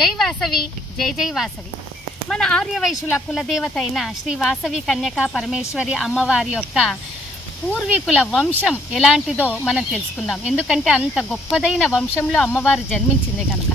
జై వాసవి, జై జై వాసవి. మన ఆర్యవైశ్యుల కులదేవత అయిన శ్రీ వాసవి కన్యకా పరమేశ్వరి అమ్మవారి యొక్క పూర్వీకుల వంశం ఎలాంటిదో మనం తెలుసుకుందాం. ఎందుకంటే అంత గొప్పదైన వంశంలో అమ్మవారు జన్మించింది కనుక.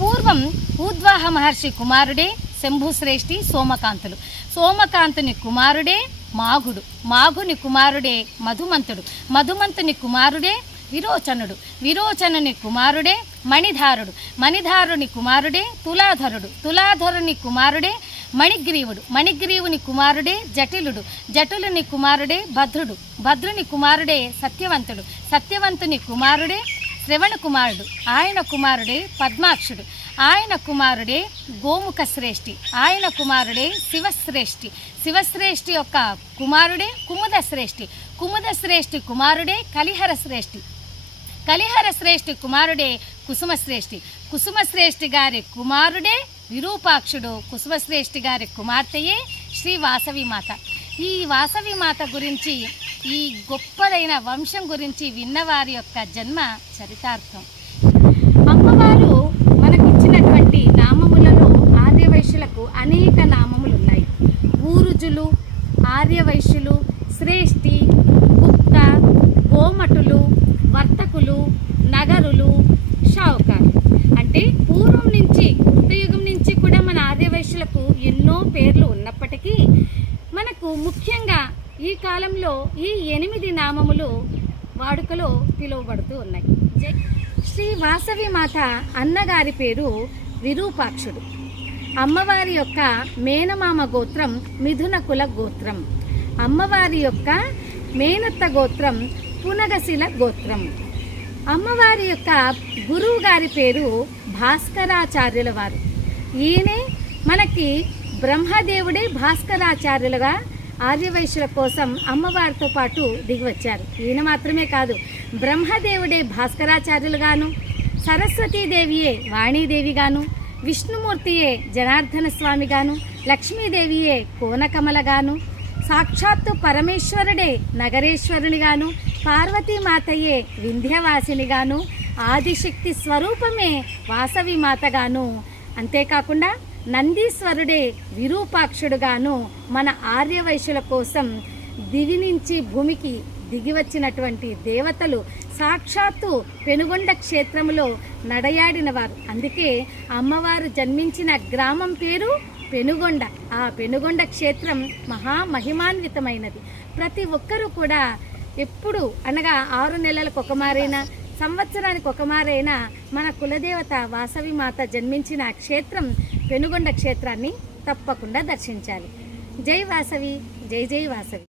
పూర్వం ఊద్వాహ మహర్షి కుమారుడే శంభుశ్రేష్ఠి సోమకాంతులు. సోమకాంతుని కుమారుడే మాఘుడు. మాఘుని కుమారుడే మధుమంతుడు. మధుమంతుని కుమారుడే విరోచనుడు. విరోచనుని కుమారుడే మణిధారుడు. మణిధారుని కుమారుడే తులాధరుడు. తులాధరుని కుమారుడే మణిగ్రీవుడు. మణిగ్రీవుని కుమారుడే జటిలుడు. జటిలుని కుమారుడే భద్రుడు. భద్రుని కుమారుడే సత్యవంతుడు. సత్యవంతుని కుమారుడే శ్రవణ కుమారుడు. ఆయన కుమారుడే పద్మాక్షుడు. ఆయన కుమారుడే గోముఖ శ్రేష్ఠి. ఆయన కుమారుడే శివశ్రేష్ఠి. శివశ్రేష్ఠి యొక్క కుమారుడే కుముద శ్రేష్ఠి. కుముద శ్రేష్ఠి కుమారుడే కలిహర శ్రేష్ఠి. కలిహర శ్రేష్ఠి కుమారుడే కుసుమశ్రేష్ఠి. కుసుమశ్రేష్ఠి గారి కుమారుడే విరూపాక్షుడు. కుసుమశ్రేష్ఠి గారి కుమార్తెయే శ్రీ వాసవి మాత. ఈ వాసవి మాత గురించి, ఈ గొప్పదైన వంశం గురించి విన్నవారి యొక్క జన్మ చరితార్థం. అమ్మవారు మనకిచ్చినటువంటి నామములలో ఆర్యవైశ్యులకు అనేక నామములు ఉన్నాయి. ఊరుజులు, ఆర్యవైశ్యులు, శ్రేష్ఠి, గుప్త, గోమటులు, వర్తకులు, నగరులు, షావుకారు. అంటే పూర్వం నుంచి, కృతయుగం నుంచి కూడా మన ఆర్యవైశ్యులకు ఎన్నో పేర్లు ఉన్నప్పటికీ మనకు ముఖ్యంగా ఈ కాలంలో ఈ 8 నామములు వాడుకలో పిలువబడుతూ ఉన్నాయి. శ్రీ వాసవి మాత అన్నగారి పేరు విరూపాక్షుడు. అమ్మవారి యొక్క మేనమామ గోత్రం మిథున కుల గోత్రం. అమ్మవారి యొక్క మేనత్త గోత్రం పునగశిల గోత్రం. అమ్మవారి యొక్క గురువు గారి పేరు భాస్కరాచార్యుల వారు. ఈయనే మనకి బ్రహ్మదేవుడే భాస్కరాచార్యులుగా ఆర్యవైశ్యుల కోసం అమ్మవారితో పాటు దిగివచ్చారు. ఈయన మాత్రమే కాదు, బ్రహ్మదేవుడే భాస్కరాచార్యులుగాను, సరస్వతీదేవియే వాణీదేవిగాను, విష్ణుమూర్తియే జనార్దన స్వామిగాను, లక్ష్మీదేవియే కోనకమలగాను, సాక్షాత్తు పరమేశ్వరుడే నగరేశ్వరునిగాను, పార్వతీమాతయే వింధ్యవాసినిగాను, ఆదిశక్తి స్వరూపమే వాసవి మాతగాను, అంతేకాకుండా నందీశ్వరుడే విరూపాక్షుడుగాను మన ఆర్యవైశ్యుల కోసం దివి నుంచి భూమికి దిగివచ్చినటువంటి దేవతలు సాక్షాత్తు పెనుగొండ క్షేత్రములో నడయాడిన వారు. అందుకే అమ్మవారు జన్మించిన గ్రామం పేరు పెనుగొండ. ఆ పెనుగొండ క్షేత్రం మహామహిమాన్వితమైనది. ప్రతి ఒక్కరూ కూడా ఎప్పుడు అనగా 6 నెలలకు ఒకమారైనా, సంవత్సరానికి ఒకమారైనా మన కులదేవత వాసవి మాత జన్మించిన క్షేత్రం పెనుగొండ క్షేత్రాన్ని తప్పకుండా దర్శించాలి. జై వాసవి, జై జై వాసవి.